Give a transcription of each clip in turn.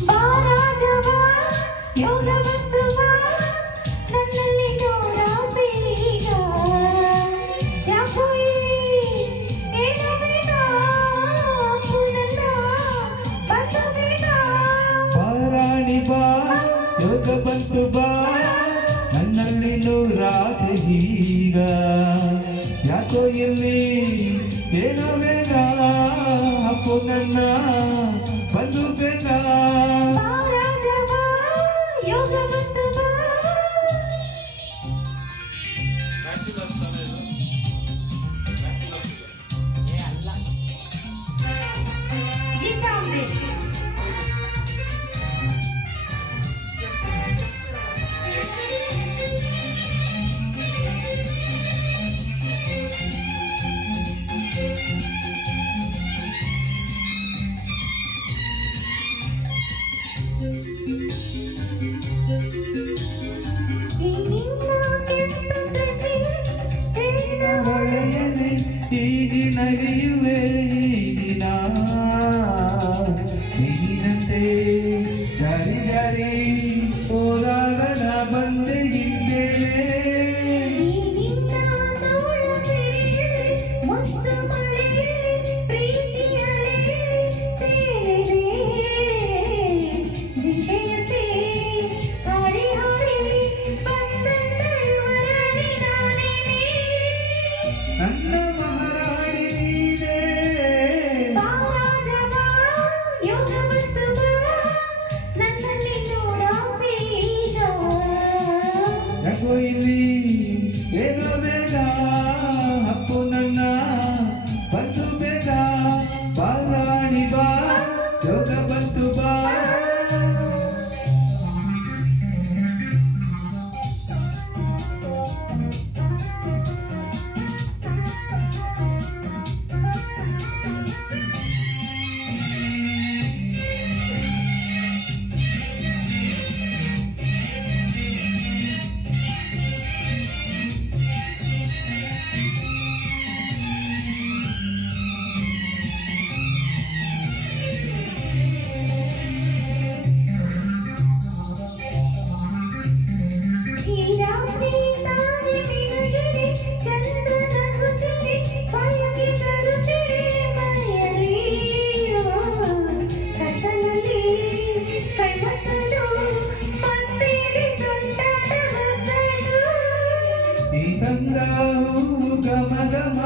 ಬಾರಾಜವ ಯೋಗವಂತವ ನನ್ನಲ್ಲಿ ನೋಡಾಸೆ ಈಗ ಯಾಕೋ ಏನು ಬೇಡ ಪುನಃ ಬಂದು ಬೇಡ ಪಾರಾಣಿ ಬಾ ಯೋಗ ಬಂತು ಬಾ ನನ್ನಲ್ಲಿ ನೂರಾಸೆ ಈಗ ಯಾಕೋ ಎಲ್ಲಿ ಏನೋ ಬೇಗ ಅಪ್ಪು ನನ್ನ ಬಂದು ಬೇಗ ಬಾರಾಜವ ಯೋಗವಂತವ ಗೀತಾಂಬೆ ಹೊಳೆಯಲ್ಲಿ ಹೀಗೆ ನಗೆಯುವೆ ಈಗಿನ ನೀನಂತೆ ಜಾರಿ ಜಾರಿ ಹೋದಾಗ ನಾ ಬಂದೆ ಹಿಂದೇನೆ ನನ್ನ ಮಹಾರಾಣಿ ನೀನೇ ಯಾಕೋ ಇಲ್ಲಿ ಏನೋ ಬೇಗ ಅಪ್ಪು ನನ್ನ ಬಂತು ಬೇಗ ಬಾರಾಣಿ ಬಾ ಯೋಗ ಬಂತು ಬಾ ಈ ಸಂಗ್ರಹವು ಗಮ ಗಮ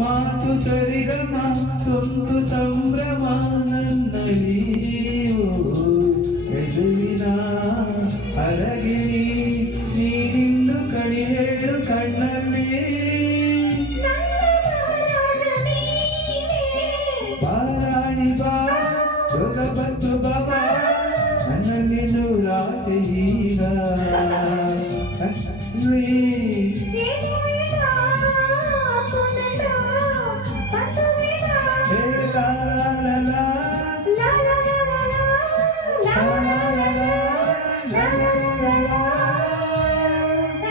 ಮಾತು ಸರಿಗಮ ಸೊಂದು ಸಂಭ್ರಮ ನನ್ನಲ್ಲಿ ಎದುರಿನ ಅರಗಿನಿ ನೀನಿಂದು ಕಣಿ ಹೇಳು ಕಣ್ಣಲ್ಲಿ ಬಾರಾಣಿ ಬಾ ಯೋಗ ಬಂತು ಬಾಬಾ ನನ್ನಲ್ಲಿ ನೂರಾಸೆ